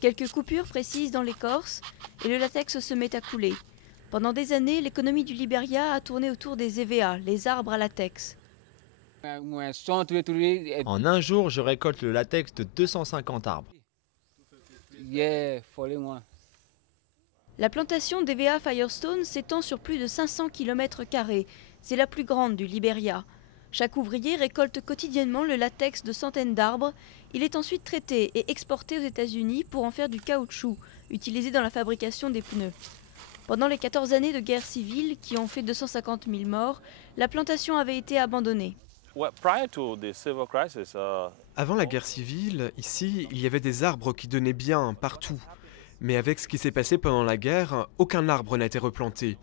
Quelques coupures précises dans l'écorce et le latex se met à couler. Pendant des années, l'économie du Libéria a tourné autour des EVA, les arbres à latex. En un jour, je récolte le latex de 250 arbres. La plantation d'EVA Firestone s'étend sur plus de 500 km². C'est la plus grande du Libéria. Chaque ouvrier récolte quotidiennement le latex de centaines d'arbres. Il est ensuite traité et exporté aux États-Unis pour en faire du caoutchouc, utilisé dans la fabrication des pneus. Pendant les 14 années de guerre civile, qui ont fait 250 000 morts, la plantation avait été abandonnée. Avant la guerre civile, ici, il y avait des arbres qui donnaient bien partout. Mais avec ce qui s'est passé pendant la guerre, aucun arbre n'a été replanté.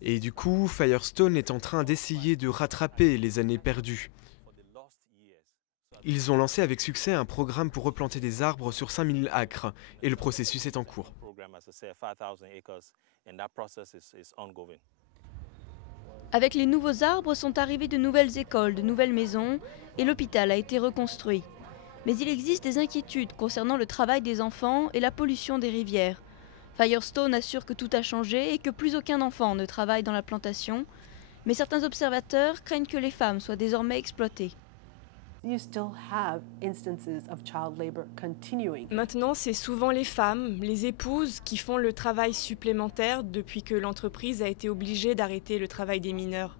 Et du coup, Firestone est en train d'essayer de rattraper les années perdues. Ils ont lancé avec succès un programme pour replanter des arbres sur 5000 acres, et le processus est en cours. Avec les nouveaux arbres sont arrivées de nouvelles écoles, de nouvelles maisons, et l'hôpital a été reconstruit. Mais il existe des inquiétudes concernant le travail des enfants et la pollution des rivières. Firestone assure que tout a changé et que plus aucun enfant ne travaille dans la plantation, mais certains observateurs craignent que les femmes soient désormais exploitées. Maintenant, c'est souvent les femmes, les épouses, qui font le travail supplémentaire depuis que l'entreprise a été obligée d'arrêter le travail des mineurs.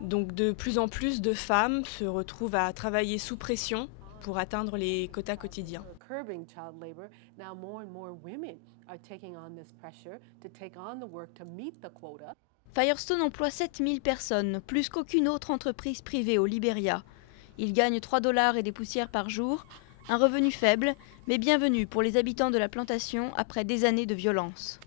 Donc de plus en plus de femmes se retrouvent à travailler sous pression pour atteindre les quotas quotidiens. Firestone emploie 7000 personnes, plus qu'aucune autre entreprise privée au Libéria. Il gagne 3 $ et des poussières par jour, un revenu faible, mais bienvenu pour les habitants de la plantation après des années de violence.